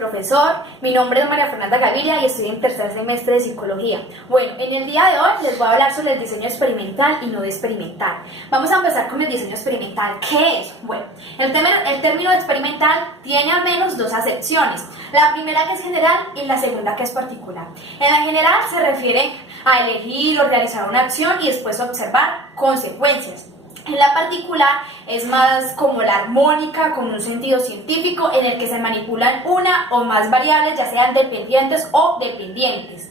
profesor. Mi nombre es María Fernanda Gaviria y estoy en tercer semestre de Psicología. Bueno, en el día de hoy les voy a hablar sobre el diseño experimental y no experimental. Vamos a empezar con el diseño experimental. ¿Qué es? Bueno, el término experimental tiene al menos dos acepciones. La primera, que es general, y la segunda, que es particular. En la general se refiere a elegir o realizar una acción y después observar consecuencias. En la particular es más como la armónica, con un sentido científico en el que se manipulan una o más variables, ya sean dependientes o dependientes.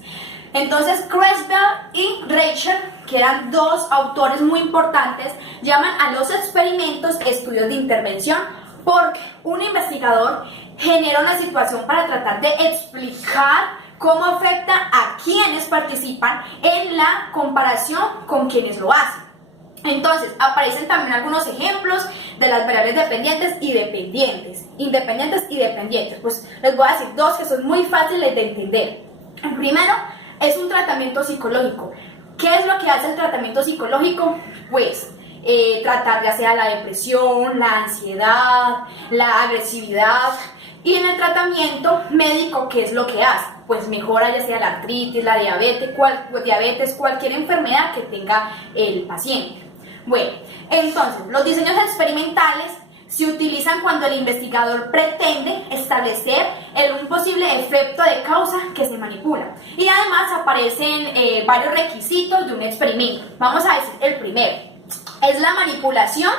Entonces, Creswell y Reicher, que eran dos autores muy importantes, llaman a los experimentos estudios de intervención, porque un investigador genera una situación para tratar de explicar cómo afecta a quienes participan en la comparación con quienes lo hacen. Entonces, aparecen también algunos ejemplos de las variables dependientes y dependientes, independientes y dependientes. Pues les voy a decir dos que son muy fáciles de entender. El primero es un tratamiento psicológico. ¿Qué es lo que hace el tratamiento psicológico? Pues tratar ya sea la depresión, la ansiedad, la agresividad. Y en el tratamiento médico, ¿qué es lo que hace? Pues mejora ya sea la artritis, la diabetes, cualquier enfermedad que tenga el paciente. Bueno, entonces, los diseños experimentales se utilizan cuando el investigador pretende establecer un posible efecto de causa que se manipula. Y además aparecen varios requisitos de un experimento. Vamos a decir el primero. Es la manipulación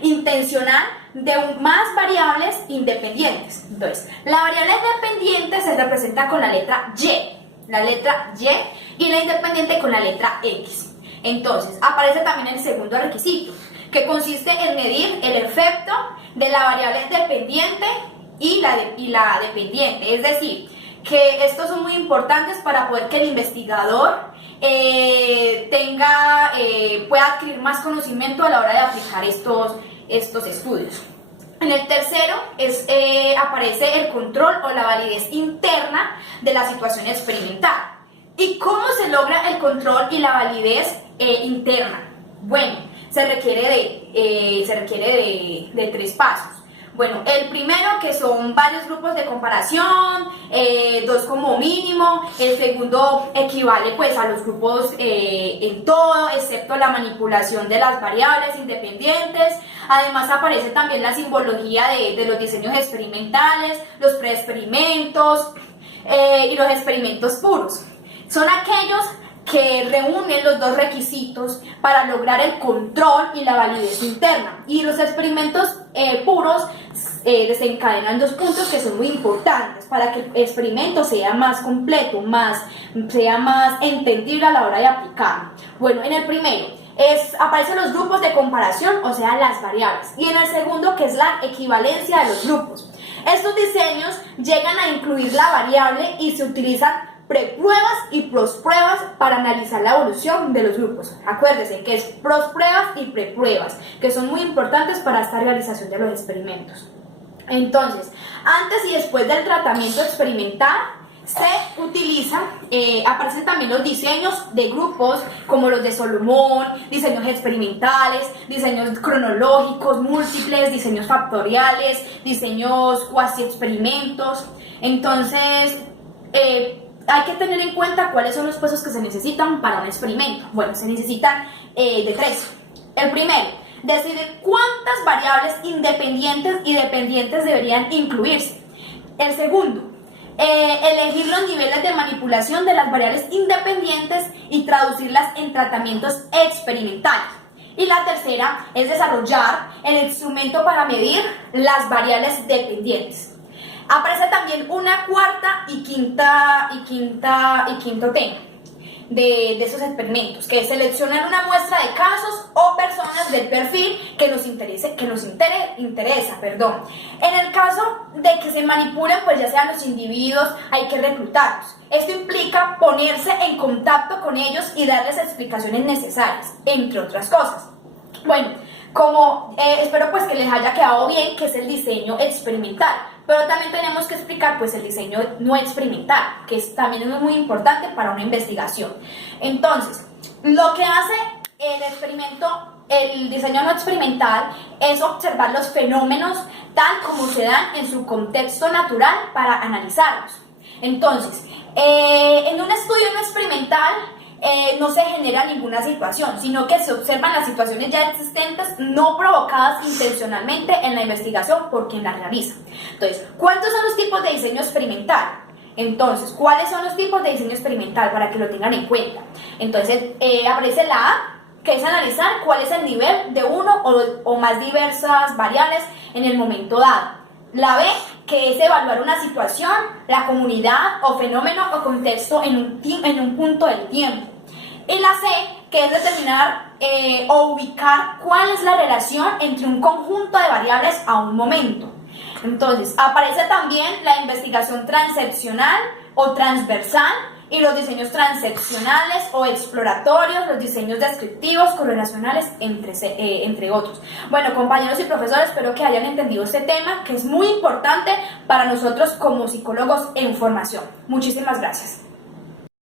intencional de más variables independientes. Entonces, la variable dependiente se representa con la letra Y, y la independiente con la letra X. Entonces, aparece también el segundo requisito, que consiste en medir el efecto de la variable dependiente y la dependiente. Es decir, que estos son muy importantes para poder que el investigador pueda adquirir más conocimiento a la hora de aplicar estos estudios. En el tercero aparece el control o la validez interna de la situación experimental. ¿Y cómo se logra el control y la validez interna? Bueno, se requiere de tres pasos. Bueno, el primero, que son varios grupos de comparación, dos como mínimo. El segundo equivale pues a los grupos en todo, excepto la manipulación de las variables independientes. Además aparece también la simbología de los diseños experimentales, los preexperimentos y los experimentos puros. Son aquellos que reúnen los dos requisitos para lograr el control y la validez interna. Y los experimentos puros desencadenan dos puntos que son muy importantes para que el experimento sea más completo, sea más entendible a la hora de aplicarlo. Bueno, en el primero aparecen los grupos de comparación, o sea, las variables. Y en el segundo, que es la equivalencia de los grupos. Estos diseños llegan a incluir la variable y se utilizan prepruebas y pospruebas para analizar la evolución de los grupos. Acuérdense que es pospruebas y prepruebas, que son muy importantes para esta realización de los experimentos. Entonces, antes y después del tratamiento experimental, se utilizan, aparecen también los diseños de grupos, como los de Solomon, diseños experimentales, diseños cronológicos múltiples, diseños factoriales, diseños cuasi experimentos. Entonces, hay que tener en cuenta cuáles son los pasos que se necesitan para un experimento. Bueno, se necesitan de tres. El primero, decidir cuántas variables independientes y dependientes deberían incluirse. El segundo, elegir los niveles de manipulación de las variables independientes y traducirlas en tratamientos experimentales. Y la tercera es desarrollar el instrumento para medir las variables dependientes. Aparece también una cuarta y quinto tema de esos experimentos, que es seleccionar una muestra de casos o personas del perfil que nos interesa. En el caso de que se manipulen, pues ya sean los individuos, hay que reclutarlos. Esto implica ponerse en contacto con ellos y darles explicaciones necesarias, entre otras cosas. Bueno, espero pues que les haya quedado bien, que es el diseño experimental. Pero también tenemos que explicar pues el diseño no experimental, que también es muy importante para una investigación. Entonces, lo que hace el experimento el diseño no experimental es observar los fenómenos tal como se dan en su contexto natural para analizarlos. Entonces, en un estudio no experimental no se genera ninguna situación, sino que se observan las situaciones ya existentes no provocadas intencionalmente en la investigación por quien la realiza. Entonces, ¿cuántos son los tipos de diseño experimental? Entonces, ¿cuáles son los tipos de diseño experimental? Para que lo tengan en cuenta. Entonces, aparece la A, que es analizar cuál es el nivel de uno o más diversas variables en el momento dado. La B, que es evaluar una situación, la comunidad o fenómeno o contexto en un punto del tiempo. Y la C, que es determinar o ubicar cuál es la relación entre un conjunto de variables a un momento. Entonces, aparece también la investigación transeccional o transversal y los diseños transeccionales o exploratorios, los diseños descriptivos, correlacionales, entre otros. Bueno, compañeros y profesores, espero que hayan entendido este tema, que es muy importante para nosotros como psicólogos en formación. Muchísimas gracias.